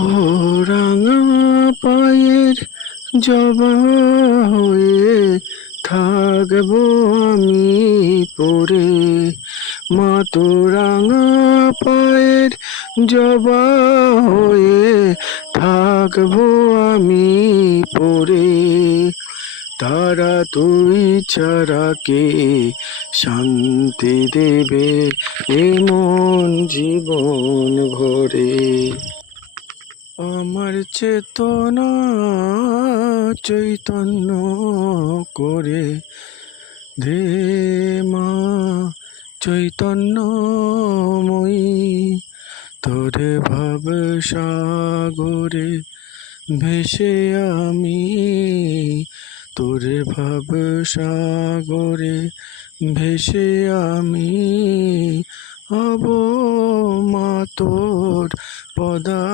তোর রাঙা পায়ের জবা হয়ে থাকবো আমি পরে। মা তোর রাঙা পায়ের জবা হয়ে থাকবো আমি পরে। তারা তুই ছাড়া কে শান্তি দেবে এমন জীবন ভরে। আমার চেতনা চৈতন্য করে দে মা চৈতন্যময়ী। তোরে ভাব সাগরে ভেসে আমি, তোরে ভাব সাগরে ভেসে আমি হব মা তোর পদা